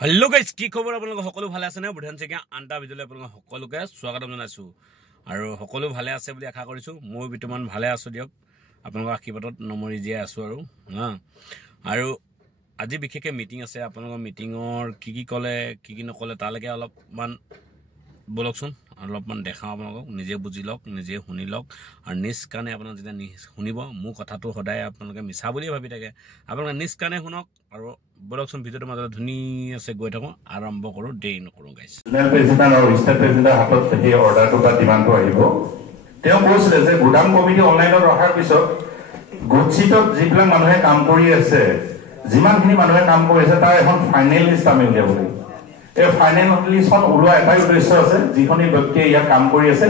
hello guys কি খবৰ আপোনালোক সকলো ভালে আছে নে বুধান চেকা আনটা ভিডিঅ'লৈ আপোনালোক সকলোকে স্বাগতম জনাইছো আৰু সকলো ভালে আছে বুলি আশা কৰিছো মই বিতমান ভালে আছো দিয়ক আপোনালোক আশীৰ্বাদত নমৰি জিয়া আছো আৰু আজি বিশেষকৈ মিটিং আছে আপোনালোকৰ মিটিঙৰ কি ক'লে কি নকলে তালৈকে অলপমান বলকচোন অলপমান দেখাও আপোনালোকক নিজে বুজি লওক নিজে শুনি লওক আৰু নিজ কানে আপোনালোক যেতিয়া শুনিব মোৰ কথাটো সদায় আপোনালোকে মিছা বুলি ভাবি থাকে আপোনালোকে নিজ কানে শুনক আৰু বলকচোন ভিডিঅ'টো মাজত ধুনীয়াছে গৈ থাকো আৰম্ভ কৰো দেৰি নকৰো গাইস নেল প্ৰেসিডেন্ট আৰু ষ্টেট প্ৰেসিডেন্টৰ হাতত সেই অৰ্ডাৰটো বা ডিমাণ্ডটো আহিব তেওঁ কৈছিলে যে গুদাম কমিটি অনলাইনত ৰখাৰ পিছত গুডচিটত যিবিলাক মানুহে কাম কৰি আছে যিমানখিনি মানুহে কাম কৰি আছে তাৰ এখন ফাইনেল লিষ্ট আমি উলিয়াব লাগিব এই ফাইনেল লিষ্টখন ওলোৱা এটাই উদ্দেশ্য আছে যিখনি ব্যক্তিয়ে ইয়াত কাম কৰি আছে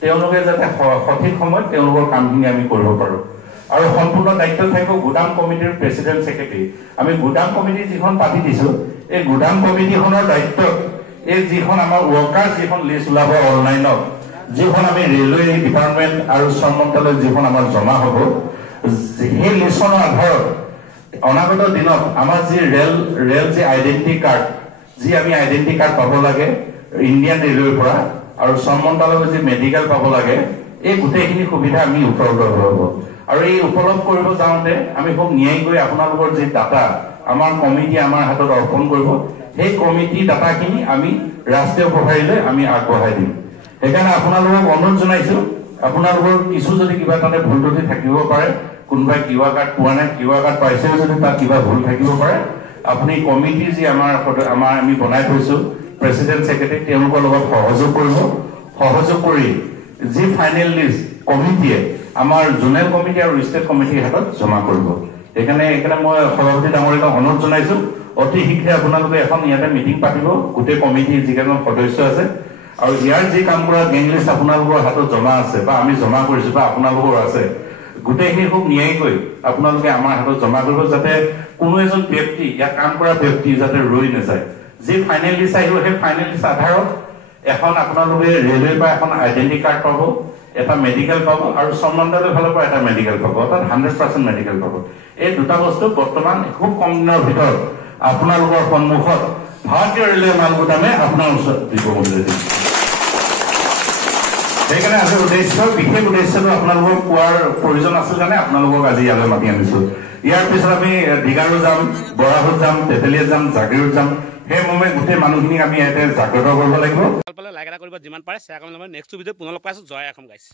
তেওঁলোকে যাতে সঠিক সময়ত তেওঁলোকৰ কামখিনি আমি কৰিব পাৰো আৰু সম্পূৰ্ণ দায়িত্ব থাকিব গুদাম কমিটিৰ প্ৰেসিডেন্ট সেক্ৰেটাৰী আমি গুদাম কমিটি যিখন পাতি দিছো এই গুদাম কমিটিখনৰ দায়িত্ব এই যিখন আমাৰ ওয়াৰ্কাৰ যিখন লিষ্ট ওলাব অনলাইনত যিখন আমি ৰেলৱে ডিপাৰ্টমেন্ট আৰু শ্ৰম মন্ত্ৰালয়ত যিখন আমাৰ জমা হ'ব সেই লিষ্টখনৰ আধাৰত অনাগত দিনত আমাৰ যি ৰেল যি আইডেন্টিটি কাৰ্ড যি আমি আইডেন্টিটি কাৰ্ড পাব লাগে ইণ্ডিয়ান ৰেলৱেৰ পৰা আৰু শ্ৰম মন্ত্ৰালয়ৰ যি মেডিকেল পাব লাগে এই গোটেইখিনি সুবিধা আমি উপলব্ধ হ'ব আৰু এই উপলব্ধ কৰিব যাওঁতে আমি খুব ন্যায়কৈ আপোনালোকৰ যি ডাটা আমাৰ কমিটি আমাৰ হাতত অৰ্পণ কৰিব সেই কমিটি ডাটাখিনি আমি ৰাষ্ট্ৰীয় প্ৰভাৰীলৈ আমি আগবঢ়াই দিম সেইকাৰণে আপোনালোকক অনুৰোধ জনাইছো আপোনালোকৰ কিছু যদি কিবা তাতে ভুল ত্ৰুটি থাকিব পাৰে কোনোবাই কিউ আৰ কাৰ্ড পোৱা নাই কিউ আৰ কাৰ্ড পাইছেও যদি তাত কিবা ভুল থাকিব পাৰে আপুনি কমিটি যি আমাৰ আমি বনাই থৈছো প্ৰেসিডেন্ট সেক্ৰেটাৰী তেওঁলোকৰ লগত সহযোগ কৰি যি ফাইনেল লিষ্ট কমিটিয়ে আমাৰ জোনেল কমিটি আৰু ষ্টেট কমিটিৰ হাতত জমা কৰিব সেইকাৰণে মই সভাপতি ডাঙৰীয়াক অনুৰোধ জনাইছো অতি শীঘ্ৰে আপোনালোকে এখন ইয়াতে মিটিং পাতিব গোটেই কমিটিৰ যিকেইজন সদস্য আছে আৰু ইয়াৰ যি কাম কৰা গেং লিষ্ট আপোনালোকৰ হাতত জমা আছে বা আমি জমা কৰিছো বা আপোনালোকৰ আছে গোটেইখিনি খুব ন্যায়কৈ আপোনালোকে আমাৰ হাতত জমা কৰিব যাতে কোনো এজন ব্যক্তি ইয়াত কাম কৰা ব্যক্তি যাতে ৰৈ নাযায় যি ফাইনেল লিষ্ট আহিব সেই ফাইনেল লিষ্ট আধাৰত এখন আপোনালোকে ৰেলৱেৰ পৰা এখন আইডেন্টিটি কাৰ্ড পাব এটা মেডিকেল পাব আৰু শ্ৰম মন্ত্ৰালয়ৰ ফালৰ পৰা এটা মেডিকেল পাব অৰ্থাৎ 100% মেডিকেল পাব এই দুটা বস্তু বৰ্তমান খুব কম দিনৰ ভিতৰত আপোনালোকৰ সন্মুখত ভাৰতীয় ৰেলৱে মাল গুদামে আপোনাৰ ওচৰত দিব বুলি সেইকাৰণে আজি বিশেষ উদ্দেশ্যটো আপোনালোকক কোৱাৰ প্ৰয়োজন আছিল কাৰণে আপোনালোকক আজি ইয়ালৈ মাতি আনিছো ইয়াৰ পিছত আমি দীঘাৰু যাম বৰাহত যাম তেতেলীয়া যাম জাগিৰোড যাম সেই মৰ্মে গোটেই মানুহখিনিক আমি ইয়াতে জাগ্ৰত কৰিব লাগিব লাইক এটা কৰিব যিমান পাৰে শ্বেয়াৰ কৰিব নেক্সট ভিডিঅ' পুনৰ লগ পাইছো জয় অসম গাইছ